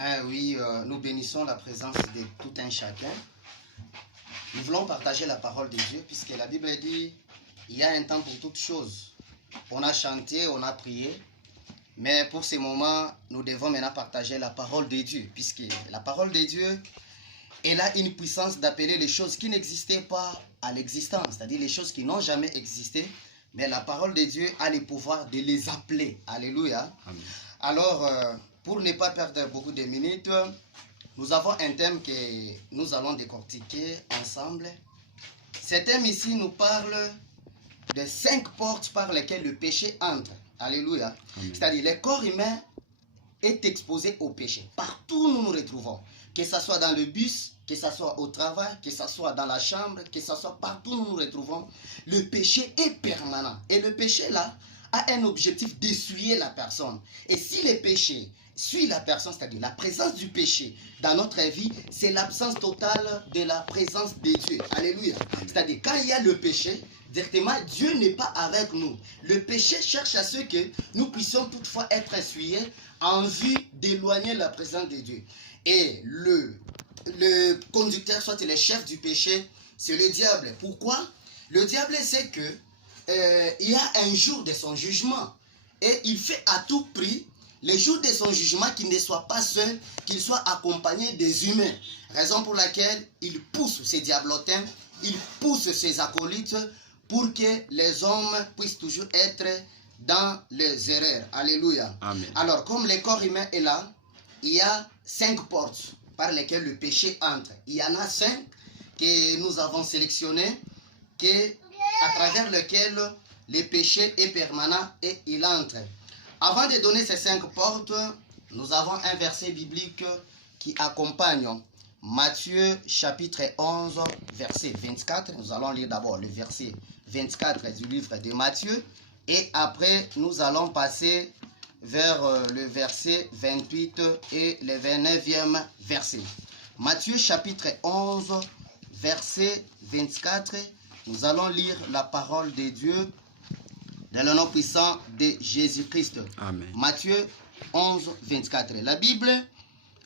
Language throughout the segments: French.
Ah oui, nous bénissons la présence de tout un chacun. Nous voulons partager la parole de Dieu puisque la Bible dit il y a un temps pour toutes choses. On a chanté, on a prié, mais pour ces moments, nous devons maintenant partager la parole de Dieu puisque la parole de Dieu, elle a une puissance d'appeler les choses qui n'existaient pas à l'existence, c'est-à-dire les choses qui n'ont jamais existé, mais la parole de Dieu a le pouvoir de les appeler. Alléluia. Amen. Alors, pour ne pas perdre beaucoup de minutes, nous avons un thème que nous allons décortiquer ensemble. Ce thème ici nous parle de 5 portes par lesquelles le péché entre. Alléluia. C'est-à-dire, le corps humain est exposé au péché. Partout où nous nous retrouvons, que ce soit dans le bus, que ce soit au travail, que ce soit dans la chambre, que ce soit partout où nous nous retrouvons, le péché est permanent. Et le péché là a un objectif d'essuyer la personne. Et si le péché suit la personne, c'est-à-dire la présence du péché dans notre vie, c'est l'absence totale de la présence de Dieu. Alléluia. C'est-à-dire quand il y a le péché, directement Dieu n'est pas avec nous. Le péché cherche à ce que nous puissions toutefois être essuyés en vue d'éloigner la présence de Dieu. Et le conducteur, soit le chef du péché, c'est le diable. Pourquoi? Le diable sait que il y a un jour de son jugement. Et il fait à tout prix le jour de son jugement qu'il ne soit pas seul, qu'il soit accompagné des humains. Raison pour laquelle il pousse ses diablotins, il pousse ses acolytes pour que les hommes puissent toujours être dans les erreurs. Alléluia. Amen. Alors, comme le corps humain est là, il y a 5 portes par lesquelles le péché entre. Il y en a 5 que nous avons sélectionnées, à travers lesquelles le péché est permanent et il entre. Avant de donner ces 5 portes, nous avons un verset biblique qui accompagne Matthieu chapitre 11, verset 24. Nous allons lire d'abord le verset 24 du livre de Matthieu et après nous allons passer vers le verset 28 et le 29e verset. Matthieu chapitre 11, verset 24, nous allons lire la parole de Dieu dans le nom puissant de Jésus-Christ. Amen. Matthieu 11, 24. La Bible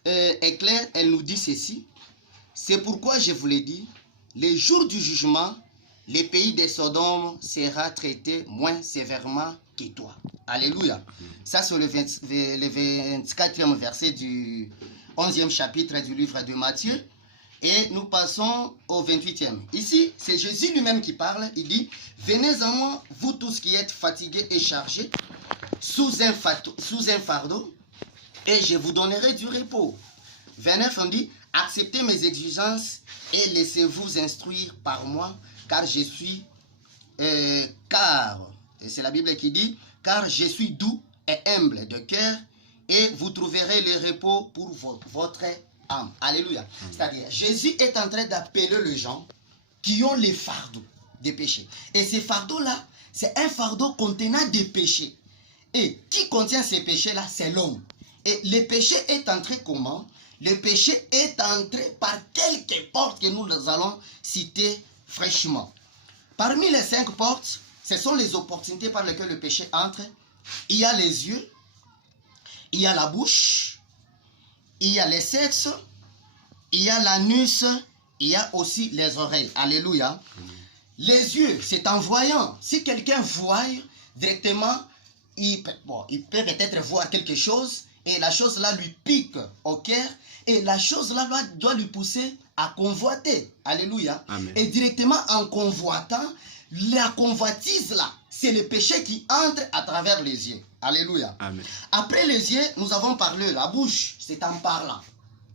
est claire, elle nous dit ceci. C'est pourquoi je vous l'ai dit, les jours du jugement, le pays de Sodome sera traité moins sévèrement que toi. Alléluia. Ça, c'est le 24e verset du 11e chapitre du livre de Matthieu. Et nous passons au 28e. Ici, c'est Jésus lui-même qui parle. Il dit, venez à moi, vous tous qui êtes fatigués et chargés, sous un fardeau, et je vous donnerai du repos. 29, on dit, acceptez mes exigences et laissez-vous instruire par moi, car je suis, et c'est la Bible qui dit, car je suis doux et humble de cœur, et vous trouverez le repos pour votre âme. Alléluia. C'est-à-dire, Jésus est en train d'appeler les gens qui ont les fardeaux des péchés. Et ces fardeaux-là, c'est un fardeau contenant des péchés. Et qui contient ces péchés-là? C'est l'homme. Et le péché est entré comment? Le péché est entré par quelques portes que nous allons citer fraîchement. Parmi les 5 portes, ce sont les opportunités par lesquelles le péché entre. Il y a les yeux, il y a la bouche, il y a les sexes, il y a l'anus, il y a aussi les oreilles. Alléluia. Les yeux, c'est en voyant. Si quelqu'un voit directement, il peut peut-être voir quelque chose et la chose là lui pique au cœur et la chose là doit lui pousser à convoiter. Alléluia. Amen. Et directement en convoitant, la convoitise là, c'est le péché qui entre à travers les yeux. Alléluia. Amen. Après les yeux, nous avons parlé, la bouche, c'est en parlant.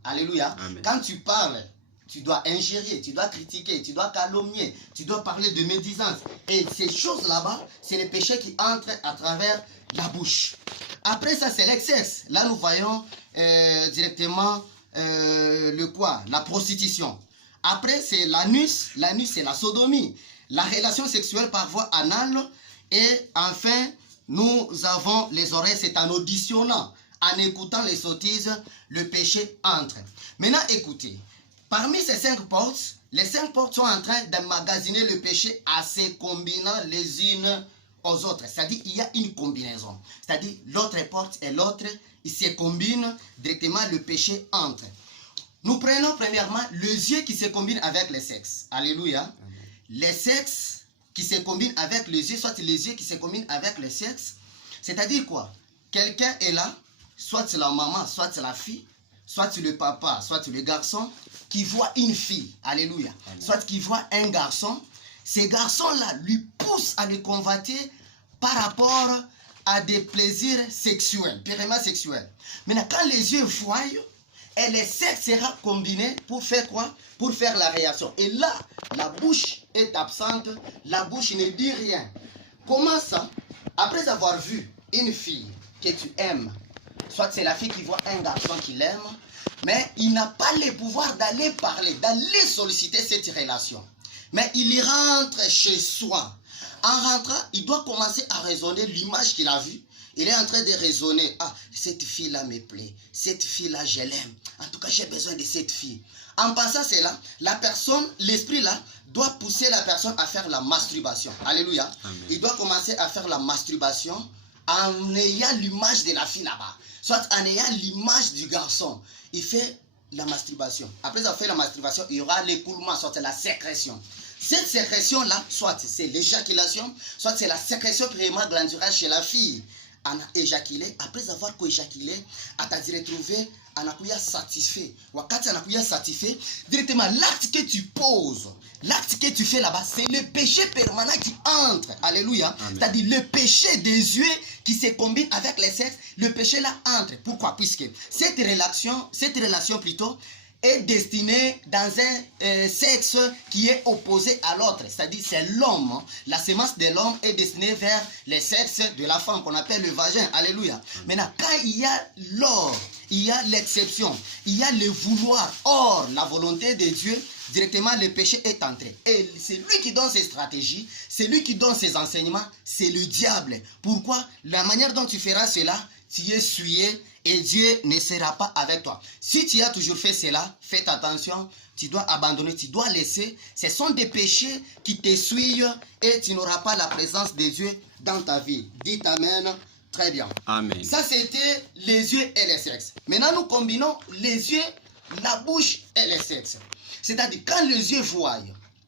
Alléluia. Amen. Quand tu parles, tu dois ingérer, tu dois critiquer, tu dois calomnier, tu dois parler de médisance. Et ces choses là-bas, c'est le péché qui entre à travers la bouche. Après ça, c'est l'excès. Là, nous voyons directement la prostitution. Après, c'est l'anus. L'anus, c'est la sodomie. La relation sexuelle par voie anale. Et enfin, nous avons les oreilles, c'est en auditionnant, en écoutant les sottises, le péché entre. Maintenant, écoutez, parmi ces 5 portes, les 5 portes sont en train d'emmagasiner le péché en se combinant les unes aux autres. C'est-à-dire il y a une combinaison. C'est-à-dire l'autre porte et l'autre, ils se combinent, directement le péché entre. Nous prenons premièrement les yeux qui se combinent avec les sexes. Alléluia. Amen. Les sexes qui se combinent avec les yeux, soit les yeux qui se combinent avec les sexes. C'est-à-dire quoi? Quelqu'un est là, soit c'est la maman, soit c'est la fille, soit c'est le papa, soit c'est le garçon, qui voit une fille. Alléluia. Amen. Soit qui voit un garçon. Ces garçons-là lui poussent à le convoiter par rapport à des plaisirs sexuels, purement sexuels. Maintenant, quand les yeux voient, et les sexes seront combinés pour faire quoi? Pour faire la réaction. Et là, la bouche est absente, la bouche ne dit rien. Comment ça? Après avoir vu une fille que tu aimes, soit c'est la fille qui voit un garçon qui l'aime, mais il n'a pas le pouvoir d'aller parler, d'aller solliciter cette relation. Mais il rentre chez soi. En rentrant, il doit commencer à raisonner l'image qu'il a vue. Il est en train de raisonner. Ah, cette fille-là me plaît. Cette fille-là, je l'aime. En tout cas, j'ai besoin de cette fille. En pensant cela, la personne, l'esprit-là, doit pousser la personne à faire la masturbation. Alléluia. Amen. Il doit commencer à faire la masturbation en ayant l'image de la fille là-bas. Soit en ayant l'image du garçon. Il fait la masturbation. Après avoir fait la masturbation, il y aura l'écoulement, soit la sécrétion. Cette sécrétion-là, soit c'est l'éjaculation, soit c'est la sécrétion vraiment glandulaire chez la fille. On a éjaculé, après avoir éjaculé, on a retrouvé, on a satisfait. Ou quand on a satisfait, directement l'acte que tu poses, l'acte que tu fais là-bas, c'est le péché permanent qui entre. Alléluia. C'est-à-dire le péché des yeux qui se combine avec les sexes, le péché là entre. Pourquoi? Puisque cette relation plutôt, est destiné dans un sexe qui est opposé à l'autre. C'est-à-dire c'est l'homme. La sémence de l'homme est destinée vers le sexe de la femme qu'on appelle le vagin. Alléluia. Maintenant, quand il y a l'or, il y a l'exception, il y a le vouloir. Or, la volonté de Dieu, directement le péché est entré. Et c'est lui qui donne ses stratégies, c'est lui qui donne ses enseignements, c'est le diable. Pourquoi? La manière dont tu feras cela, tu es souillé et Dieu ne sera pas avec toi. Si tu as toujours fait cela, fais attention, tu dois abandonner, tu dois laisser. Ce sont des péchés qui te souillent et tu n'auras pas la présence de Dieu dans ta vie. Dites Amen. Très bien. Amen. Ça, c'était les yeux et les sexes. Maintenant, nous combinons les yeux, la bouche et les sexes. C'est-à-dire, quand les yeux voient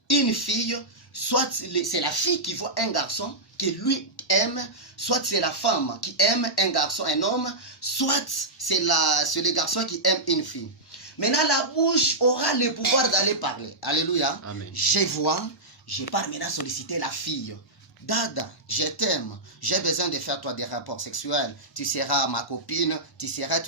une fille, soit c'est la fille qui voit un garçon que lui aime, soit c'est la femme qui aime un garçon, un homme, soit c'est le garçon qui aime une fille. Maintenant, la bouche aura le pouvoir d'aller parler. Alléluia. Amen. Je vois, je pars maintenant solliciter la fille. Dada, je t'aime, j'ai besoin de faire toi des rapports sexuels, tu seras ma copine, tu seras.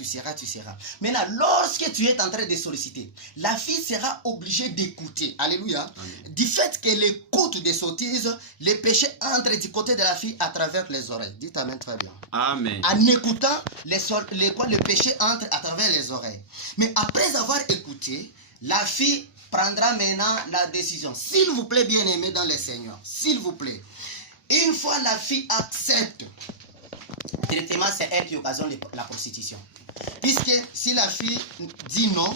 Maintenant, lorsque tu es en train de solliciter, la fille sera obligée d'écouter, alléluia. Amen. Du fait qu'elle écoute des sottises, les péchés entrent du côté de la fille à travers les oreilles. Dites Amen très bien. Amen. En écoutant, le péché entre à travers les oreilles. Mais après avoir écouté, la fille prendra maintenant la décision. S'il vous plaît, bien-aimé dans le Seigneur, s'il vous plaît. Une fois la fille accepte, directement c'est elle qui occasionne la prostitution. Puisque si la fille dit non,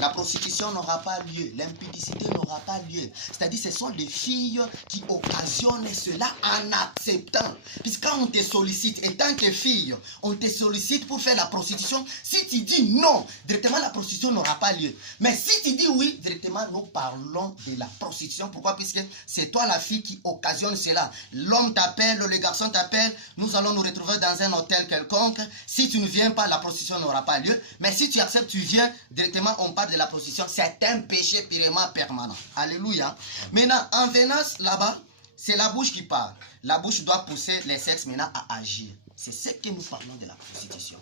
la prostitution n'aura pas lieu, l'impudicité n'aura pas lieu. C'est-à-dire ce sont les filles qui occasionnent cela en acceptant. Puisque quand on te sollicite, et tant que fille, on te sollicite pour faire la prostitution, si tu dis non, directement la prostitution n'aura pas lieu. Mais si tu dis oui, directement nous parlons de la prostitution. Pourquoi? Puisque c'est toi la fille qui occasionne cela. L'homme t'appelle, le garçon t'appelle, nous allons nous retrouver dans un hôtel quelconque. Si tu ne viens pas, la prostitution n'aura pas lieu. Mais si tu acceptes, tu viens, directement on parle de la prostitution, c'est un péché purement permanent. Alléluia. Maintenant, en venant là-bas, c'est la bouche qui parle. La bouche doit pousser les sexes maintenant à agir. C'est ce que nous parlons de la prostitution.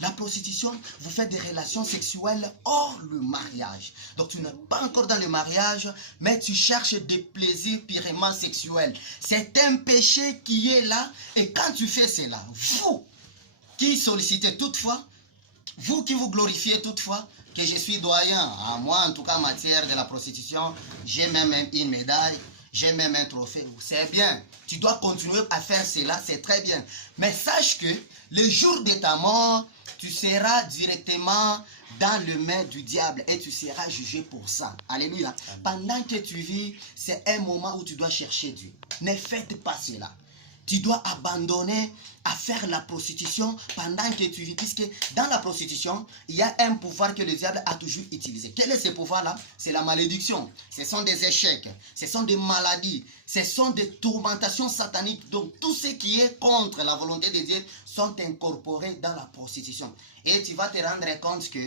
La prostitution, vous faites des relations sexuelles hors le mariage. Donc tu n'es pas encore dans le mariage, mais tu cherches des plaisirs purement sexuels. C'est un péché qui est là. Et quand tu fais cela, vous qui sollicitez toutefois, vous qui vous glorifiez toutefois, que je suis doyen, à moi en tout cas en matière de la prostitution, j'ai même une médaille, j'ai même un trophée. C'est bien, tu dois continuer à faire cela, c'est très bien. Mais sache que le jour de ta mort, tu seras directement dans le main du diable et tu seras jugé pour ça. Alléluia. Pendant que tu vis, c'est un moment où tu dois chercher Dieu. Ne faites pas cela. Tu dois abandonner à faire la prostitution pendant que tu vis. Puisque dans la prostitution, il y a un pouvoir que le diable a toujours utilisé. Quel est ce pouvoir-là? C'est la malédiction. Ce sont des échecs. Ce sont des maladies. Ce sont des tourmentations sataniques. Donc tout ce qui est contre la volonté de Dieu sont incorporés dans la prostitution. Et tu vas te rendre compte que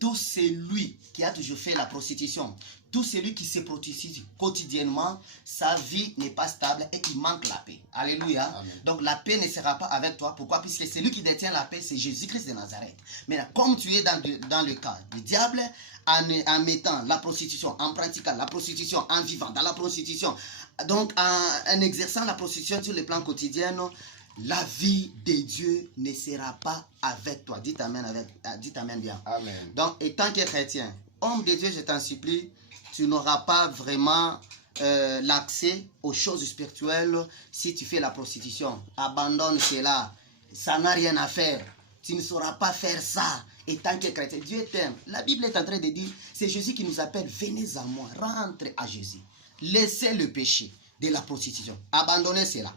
tout celui qui a toujours fait la prostitution, tout celui qui se prostitue quotidiennement, sa vie n'est pas stable et il manque la paix. Alléluia. Amen. Donc la paix ne sera pas avec toi. Pourquoi? Puisque celui qui détient la paix, c'est Jésus-Christ de Nazareth. Mais là, comme tu es dans le cas du diable, en mettant la prostitution, en pratiquant la prostitution, en vivant dans la prostitution, donc en exerçant la prostitution sur le plan quotidien, la vie de Dieu ne sera pas avec toi. Dites amen, dites amen bien. Amen. Donc, étant que chrétien, homme de Dieu, je t'en supplie, tu n'auras pas vraiment l'accès aux choses spirituelles si tu fais la prostitution. Abandonne cela. Ça n'a rien à faire. Tu ne sauras pas faire ça. Étant que chrétien, Dieu t'aime. La Bible est en train de dire, c'est Jésus qui nous appelle, venez à moi, rentrez à Jésus. Laissez le péché de la prostitution. Abandonnez cela.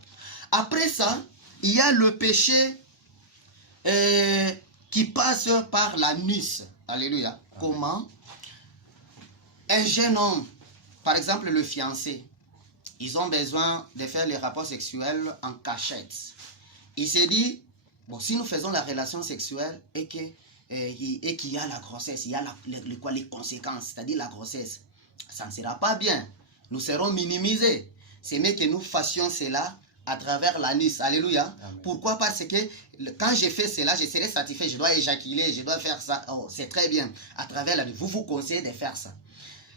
Après ça, il y a le péché qui passe par la nuit. Alléluia. Amen. Comment? Un jeune homme, par exemple le fiancé, ils ont besoin de faire les rapports sexuels en cachette. Il s'est dit, bon, si nous faisons la relation sexuelle et qu'il y a la grossesse, il y a les conséquences, c'est-à-dire la grossesse, ça ne sera pas bien. Nous serons minimisés. C'est mieux que nous fassions cela à travers la nuit. Alléluia. Amen. Pourquoi? Parce que quand j'ai fait cela, je serai satisfait. Je dois éjaculer, je dois faire ça. Oh, c'est très bien. À travers la nuit, vous conseillez de faire ça.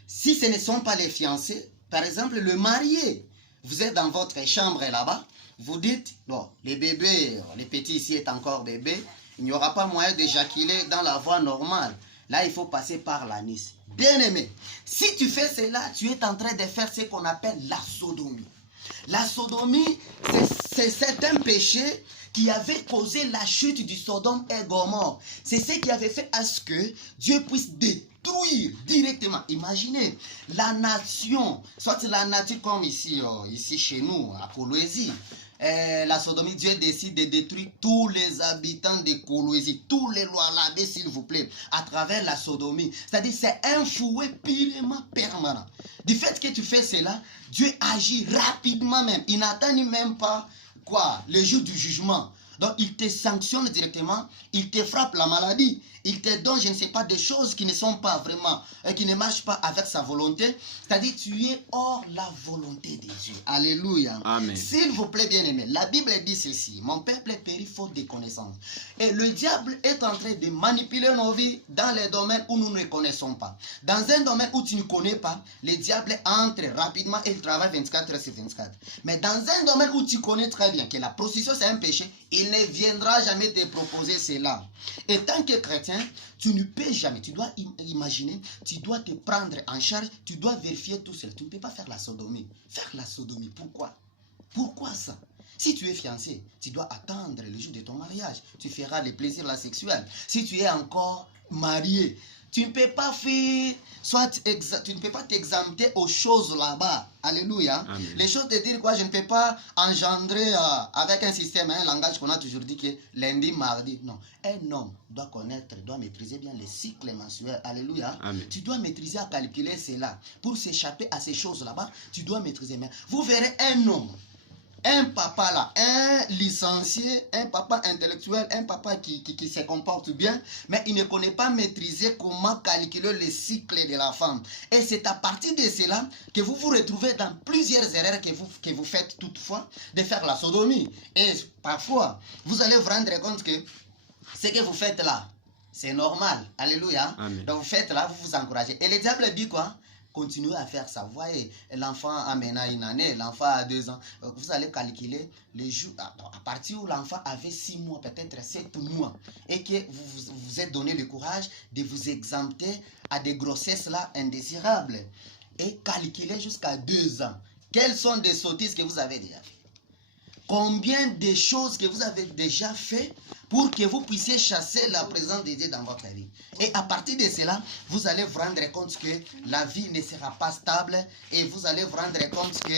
Si ce ne sont pas les fiancés, par exemple le marié, vous êtes dans votre chambre là-bas, vous dites, bon, les bébés, les petits ici est encore bébé, il n'y aura pas moyen d'éjaculer dans la voie normale. Là, il faut passer par l'anis. Bien aimé, si tu fais cela, tu es en train de faire ce qu'on appelle la sodomie. La sodomie, c'est un péché qui avait causé la chute du Sodome et Gomorrhe. C'est ce qui avait fait à ce que Dieu puisse détruire directement. Imaginez, la nation, soit la nature comme ici chez nous, à Coloésie, la sodomie, Dieu décide de détruire tous les habitants de Coloésie, tous les lois labés, s'il vous plaît, à travers la sodomie. C'est-à-dire, c'est un fouet purement permanent. Du fait que tu fais cela, Dieu agit rapidement même. Il n'attend même pas le jour du jugement. Donc, il te sanctionne directement, il te frappe la maladie, il te donne, je ne sais pas, des choses qui ne sont pas vraiment, qui ne marchent pas avec sa volonté. C'est-à-dire, tu es hors la volonté de Dieu. Alléluia. Amen. S'il vous plaît, bien-aimé, la Bible dit ceci, mon peuple est péri faute de connaissances. Et le diable est en train de manipuler nos vies dans les domaines où nous ne connaissons pas. Dans un domaine où tu ne connais pas, le diable entre rapidement et il travaille 24 heures sur 24. Mais dans un domaine où tu connais très bien que la prostitution c'est un péché, il ne viendra jamais te proposer cela. Et tant que chrétien, tu ne peux jamais, tu dois imaginer, tu dois te prendre en charge, tu dois vérifier tout cela. Tu ne peux pas faire la sodomie. Faire la sodomie, pourquoi? Pourquoi ça? Si tu es fiancé, tu dois attendre le jour de ton mariage. Tu feras les plaisirs sexuels. Si tu es encore marié, tu ne peux pas faire, tu ne peux pas t'exempter aux choses là-bas. Alléluia. Amen. Les choses de dire quoi, je ne peux pas engendrer avec un système, un langage qu'on a toujours dit que lundi, mardi. Non. Un homme doit connaître, doit maîtriser bien les cycles mensuels. Alléluia. Amen. Tu dois maîtriser à calculer cela. Pour s'échapper à ces choses là-bas, tu dois maîtriser. Mais vous verrez un homme, un papa là, un licencié, un papa intellectuel, un papa qui se comporte bien, mais il ne connaît pas maîtriser comment calculer le cycle de la femme. Et c'est à partir de cela que vous vous retrouvez dans plusieurs erreurs que vous faites toutefois de faire la sodomie. Et parfois, vous allez vous rendre compte que ce que vous faites là, c'est normal. Alléluia. Amen. Donc vous faites là, vous vous encouragez. Et le diable dit quoi? Continuez à faire ça. Vous voyez, l'enfant a maintenant une année, l'enfant a 2 ans. Vous allez calculer les jours, à partir où l'enfant avait 6 mois, peut-être 7 mois, et que vous vous êtes donné le courage de vous exempter à des grossesses là indésirables. Et calculer jusqu'à 2 ans. Quelles sont des sottises que vous avez déjà fait? Combien de choses que vous avez déjà fait pour que vous puissiez chasser la présence de Dieu dans votre vie. Et à partir de cela, vous allez vous rendre compte que la vie ne sera pas stable et vous allez vous rendre compte que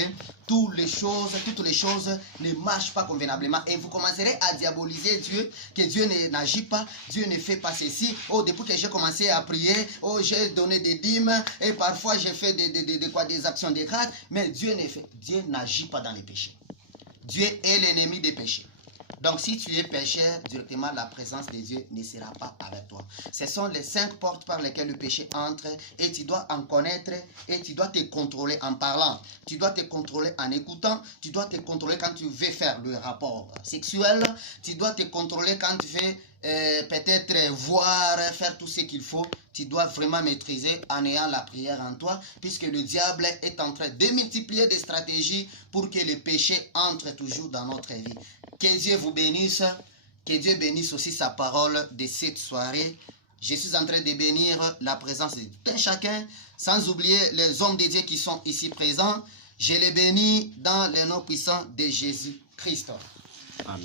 toutes les choses ne marchent pas convenablement et vous commencerez à diaboliser Dieu, que Dieu n'agit pas, Dieu ne fait pas ceci. Oh, depuis que j'ai commencé à prier, oh, j'ai donné des dîmes et parfois j'ai fait des actions de grâce, mais Dieu n'agit pas dans les péchés. Dieu est l'ennemi des péchés. Donc, si tu es pécheur, directement, la présence de Dieu ne sera pas avec toi. Ce sont les 5 portes par lesquelles le péché entre et tu dois en connaître et tu dois te contrôler en parlant. Tu dois te contrôler en écoutant. Tu dois te contrôler quand tu veux faire le rapport sexuel. Tu dois te contrôler quand tu veux peut-être voir, faire tout ce qu'il faut. Tu dois vraiment maîtriser en ayant la prière en toi, puisque le diable est en train de multiplier des stratégies pour que le péché entre toujours dans notre vie. Que Dieu vous bénisse, que Dieu bénisse aussi sa parole de cette soirée. Je suis en train de bénir la présence de tout un chacun, sans oublier les hommes de Dieu qui sont ici présents. Je les bénis dans le nom puissant de Jésus-Christ. Amen.